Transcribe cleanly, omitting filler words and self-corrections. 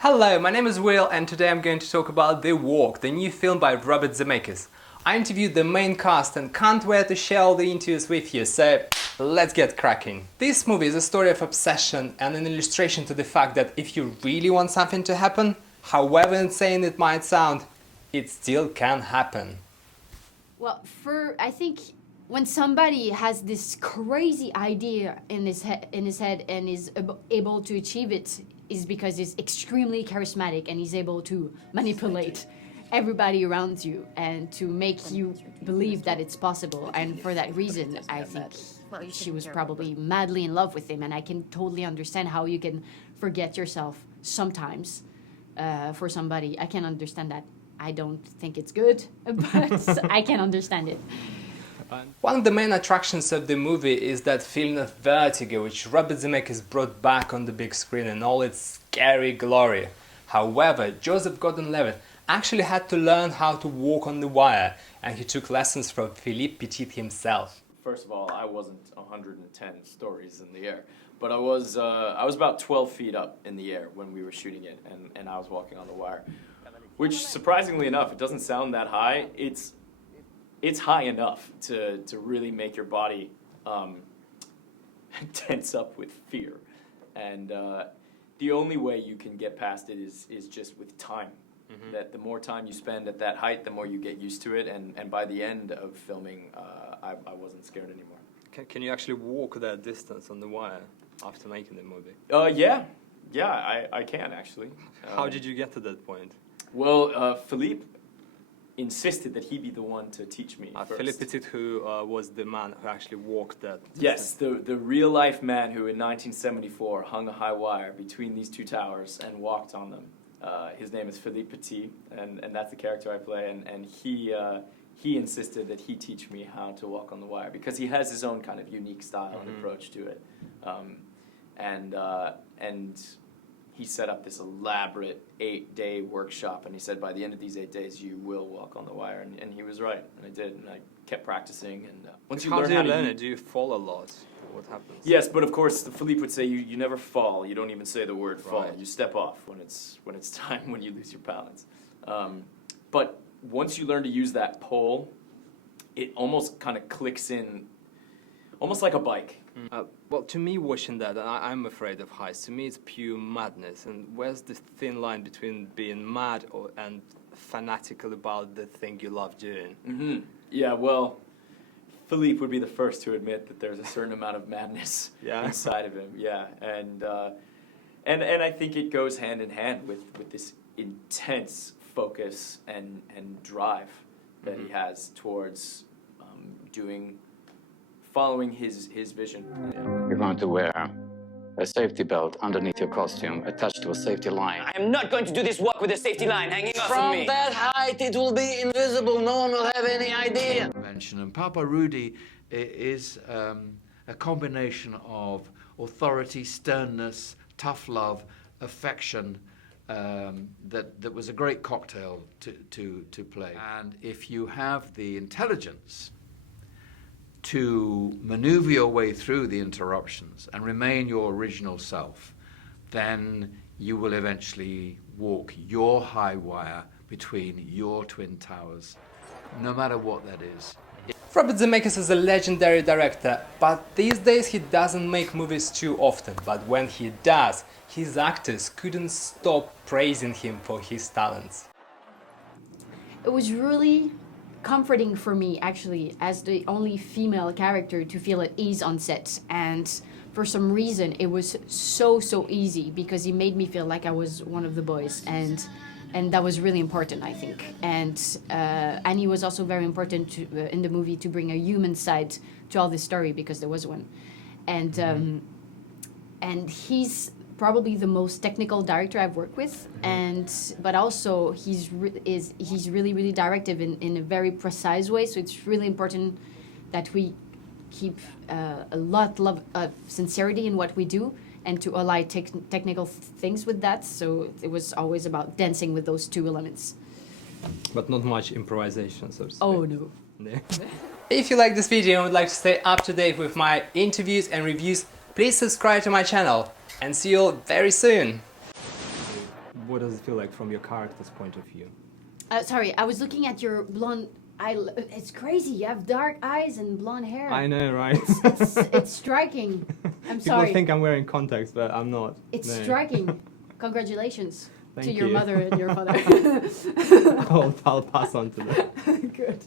Hello, my name is Will and today I'm going to talk about The Walk, the new film by Robert Zemeckis. I interviewed the main cast and can't wait to share all the interviews with you, so let's get cracking. This movie is a story of obsession and an illustration to the fact that if you really want something to happen, however insane it might sound, it still can happen. Well, I think when somebody has this crazy idea in his head and is able to achieve it, is because he's extremely charismatic and he's able to manipulate everybody around you and to make you believe that it's possible. And for that reason, I think she was probably madly in love with him, and I can totally understand how you can forget yourself sometimes for somebody. I can understand that. I don't think it's good, but I can understand it. One of the main attractions of the movie is that feeling of vertigo which Robert Zemeckis brought back on the big screen in all its scary glory. However, Joseph Gordon-Levitt actually had to learn how to walk on the wire, and he took lessons from Philippe Petit himself. First of all, I wasn't 110 stories in the air, but I was about 12 feet up in the air when we were shooting it, and I was walking on the wire. Which, surprisingly enough, it doesn't sound that high. It's high enough to really make your body tense up with fear. And the only way you can get past it is just with time. Mm-hmm. That the more time you spend at that height, the more you get used to it. And by the end of filming, I wasn't scared anymore. Can you actually walk that distance on the wire after making the movie? Yeah, I can actually. How did you get to that point? Well, Philippe insisted that he be the one to teach me first. Philippe Petit, who was the man who actually walked that distance. Yes, the real-life man who in 1974 hung a high wire between these two towers and walked on them. His name is Philippe Petit, and that's the character I play, and he insisted that he teach me how to walk on the wire because he has his own kind of unique style and approach to it. And he set up this elaborate 8-day workshop, and he said, by the end of these 8 days, you will walk on the wire. And he was right, and I did, and I kept practicing. And once you learn it, do you fall a lot? What happens? Yes, but of course, Philippe would say you never fall. You don't even say the word fall. Right. You step off when it's time, when you lose your balance. But once you learn to use that pole, it almost kind of clicks in, almost like a bike. Well, to me, watching that, I'm afraid of heights. To me, it's pure madness. And where's the thin line between being mad and fanatical about the thing you love doing? Mm-hmm. Yeah, well, Philippe would be the first to admit that there's a certain amount of madness inside of him. Yeah, and I think it goes hand in hand with this intense focus and drive that he has towards following his vision. You're going to wear a safety belt underneath your costume attached to a safety line. I am not going to do this walk with a safety line hanging off of me. From that height, it will be invisible. No one will have any idea. And Papa Rudy is a combination of authority, sternness, tough love, affection. That was a great cocktail to play. And if you have the intelligence to maneuver your way through the interruptions and remain your original self, then you will eventually walk your high wire between your twin towers, no matter what that is. Robert Zemeckis is a legendary director, but these days he doesn't make movies too often. But when he does, his actors couldn't stop praising him for his talents. It was really comforting for me, actually, as the only female character, to feel at ease on set. And for some reason, it was so easy because he made me feel like I was one of the boys, and that was really important, I think. And he was also very important in the movie to bring a human side to all this story, because there was one. And he's probably the most technical director I've worked with, but also he's really directive in a very precise way. So it's really important that we keep a lot of sincerity in what we do, and to ally technical things with that. So it was always about dancing with those two elements. But not much improvisation, so to speak. Oh no. If you like this video and would like to stay up to date with my interviews and reviews, please subscribe to my channel, and see you all very soon. what does it feel like from your character's point of view? Sorry, I was looking at your blonde eye. It's crazy. You have dark eyes and blonde hair. I know, right? It's striking. I'm sorry. People think I'm wearing contacts, but I'm not. It's No. striking. Congratulations Thank to your you. mother and your father. I'll pass on to them. Good.